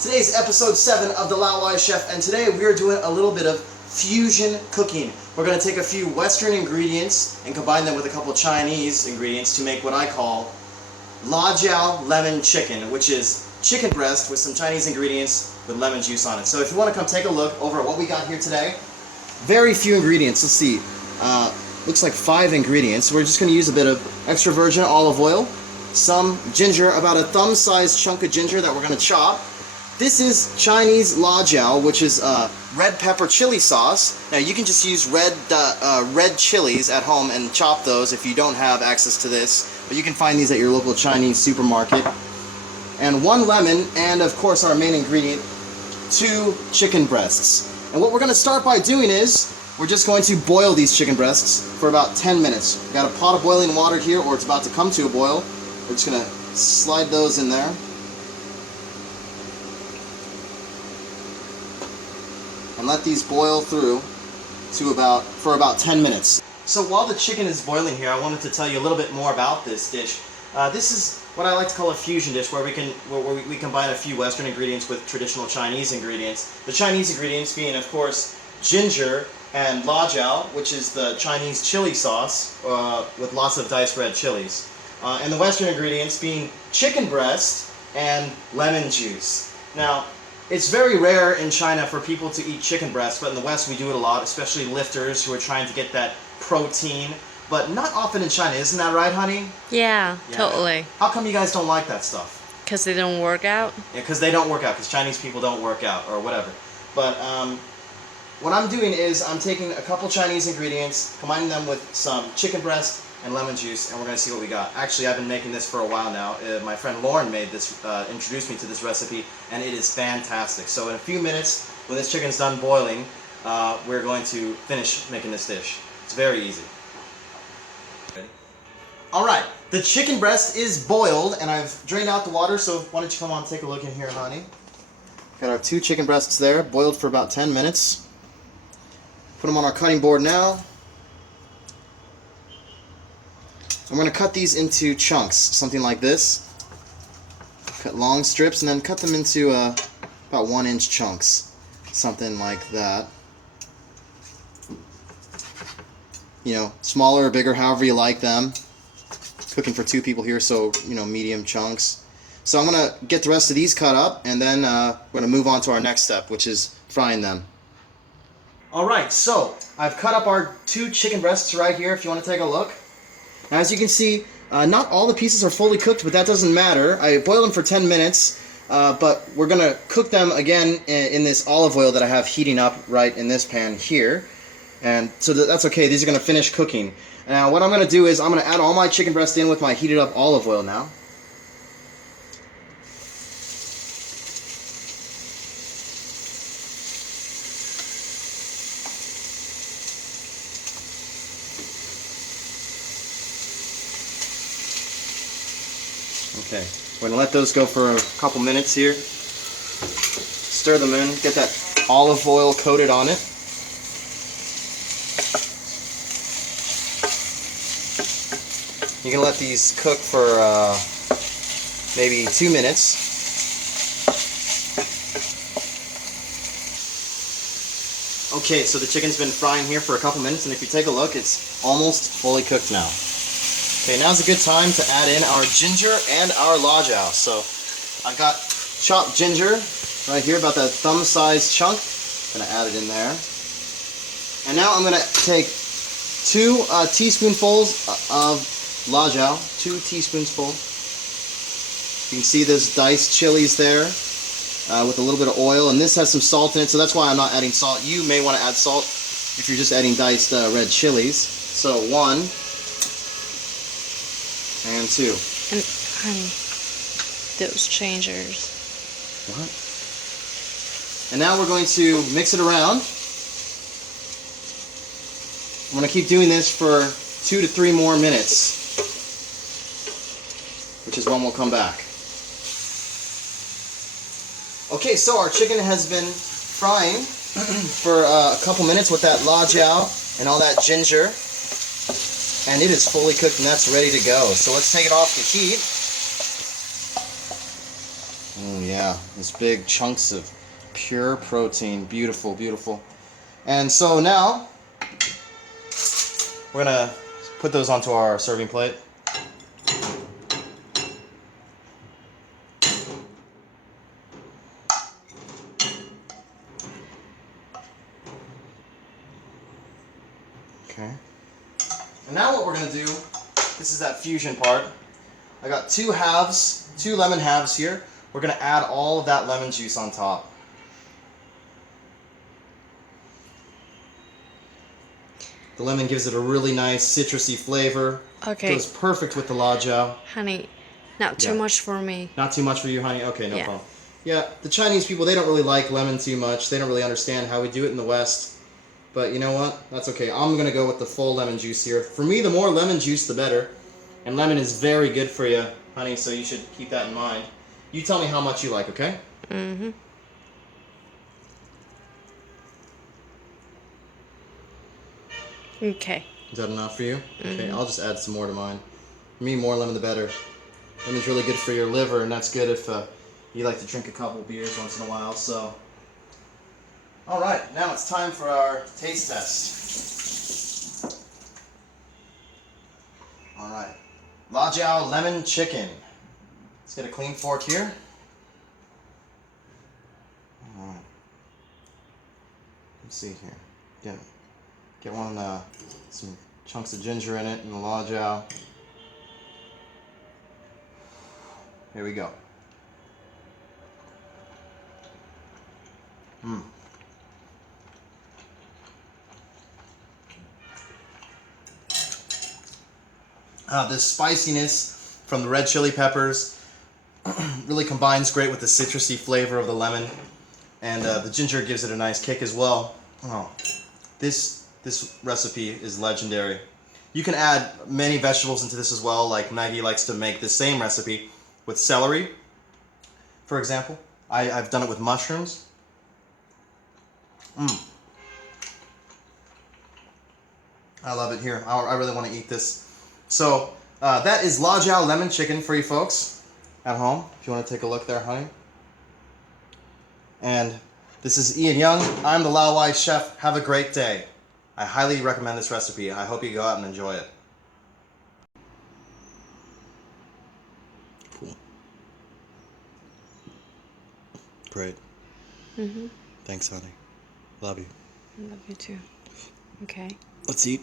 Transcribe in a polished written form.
Today's episode 7 of the Laowai Chef, and today we are doing a little bit of fusion cooking. We're going to take a few Western ingredients and combine them with a couple Chinese ingredients to make what I call Lajiao Lemon Chicken, which is chicken breast with some Chinese ingredients with lemon juice on it. So if you want to come take a look over at what we got here today, very few ingredients. Let's see, looks like 5 ingredients. We're just going to use a bit of extra virgin olive oil, some ginger, about a thumb-sized chunk of ginger that we're going to chop. This is Chinese Lajiao, which is red pepper chili sauce. Now you can just use red chilies at home and chop those if you don't have access to this, but you can find these at your local Chinese supermarket. And 1 lemon, and of course our main ingredient, 2 chicken breasts. And what we're going to start by doing is we're just going to boil these chicken breasts for about 10 minutes. We've got a pot of boiling water here, or it's about to come to a boil. We're just going to slide those in there. And let these boil through for about 10 minutes. So while the chicken is boiling here, I wanted to tell you a little bit more about this dish. This is what I like to call a fusion dish, where we combine a few Western ingredients with traditional Chinese ingredients. The Chinese ingredients being, of course, ginger and Lajiao, which is the Chinese chili sauce with lots of diced red chilies. And the Western ingredients being chicken breast and lemon juice. Now, it's very rare in China for people to eat chicken breast, but in the West we do it a lot, especially lifters who are trying to get that protein, but not often in China. Isn't that right, honey? Yeah, totally. How come you guys don't like that stuff? Because they don't work out? Yeah, because they don't work out, because Chinese people don't work out, or whatever. But what I'm doing is I'm taking a couple Chinese ingredients, combining them with some chicken breast and lemon juice, and we're going to see what we got. Actually, I've been making this for a while now. My friend Lauren made this, introduced me to this recipe, and it is fantastic. So in a few minutes, when this chicken's done boiling, we're going to finish making this dish. It's very easy. Ready? Alright, the chicken breast is boiled, and I've drained out the water, so why don't you come on and take a look in here, honey. Got our 2 chicken breasts there, boiled for about 10 minutes. Put them on our cutting board now. I'm going to cut these into chunks, something like this. Cut long strips and then cut them into about 1-inch chunks, something like that. You know, smaller or bigger, however you like them. Cooking for 2 people here, so, you know, medium chunks. So I'm going to get the rest of these cut up, and then we're going to move on to our next step, which is frying them. Alright, so I've cut up our 2 chicken breasts right here, if you want to take a look. Now, as you can see, not all the pieces are fully cooked, but that doesn't matter. I boiled them for 10 minutes, but we're going to cook them again in this olive oil that I have heating up right in this pan here. And so that's okay. These are going to finish cooking. Now, what I'm going to do is I'm going to add all my chicken breast in with my heated up olive oil now. Okay, we're going to let those go for a couple minutes here. Stir them in, get that olive oil coated on it. You can let these cook for maybe 2 minutes. Okay, so the chicken's been frying here for a couple minutes, and if you take a look, it's almost fully cooked now. Okay, now's a good time to add in our ginger and our Lajiao. So I've got chopped ginger right here, about that thumb-sized chunk. I'm going to add it in there. And now I'm going to take 2 teaspoonfuls of Lajiao, 2 teaspoonsful. You can see there's diced chilies there with a little bit of oil, and this has some salt in it, so that's why I'm not adding salt. You may want to add salt if you're just adding diced red chilies. So 1 and 2. And honey, those changers. What? And now we're going to mix it around. I'm going to keep doing this for 2 to 3 more minutes, which is when we'll come back. Okay, so our chicken has been frying for a couple minutes with that Lajiao and all that ginger. And it is fully cooked and that's ready to go. So let's take it off the heat. Oh yeah, these big chunks of pure protein. Beautiful, beautiful. And so now we're gonna put those onto our serving plate. Okay. And now what we're gonna do, this is that fusion part. I got two lemon halves here. We're gonna add all of that lemon juice on top. The lemon gives it a really nice citrusy flavor. Okay. Goes perfect with the Lajiao. Honey, not too Yeah. much for me. Not too much for you, honey? Okay, no Yeah. problem. Yeah, the Chinese people, they don't really like lemon too much. They don't really understand how we do it in the West. But you know what? That's okay. I'm going to go with the full lemon juice here. For me, the more lemon juice, the better. And lemon is very good for you, honey, so you should keep that in mind. You tell me how much you like, okay? Mm-hmm. Okay. Is that enough for you? Okay, I'll just add some more to mine. For me, more lemon the better. Lemon's really good for your liver, and that's good if you like to drink a couple beers once in a while, so. All right, now it's time for our taste test. All right, Lajiao Lemon Chicken. Let's get a clean fork here. All right. Let's see here. Get one, some chunks of ginger in it, and the Lajiao. Here we go. This spiciness from the red chili peppers really combines great with the citrusy flavor of the lemon, and the ginger gives it a nice kick as well. Oh, this recipe is legendary. You can add many vegetables into this as well, like Maggie likes to make the same recipe with celery, for example. I've done it with mushrooms. I love it here. I really want to eat this. So that is Lajiao Lemon Chicken for you folks at home, if you want to take a look there, honey. And this is Ian Young. I'm the Laowai Chef. Have a great day. I highly recommend this recipe. I hope you go out and enjoy it. Cool. Great. Mm-hmm. Thanks, honey. Love you. Love you too. Okay. Let's eat.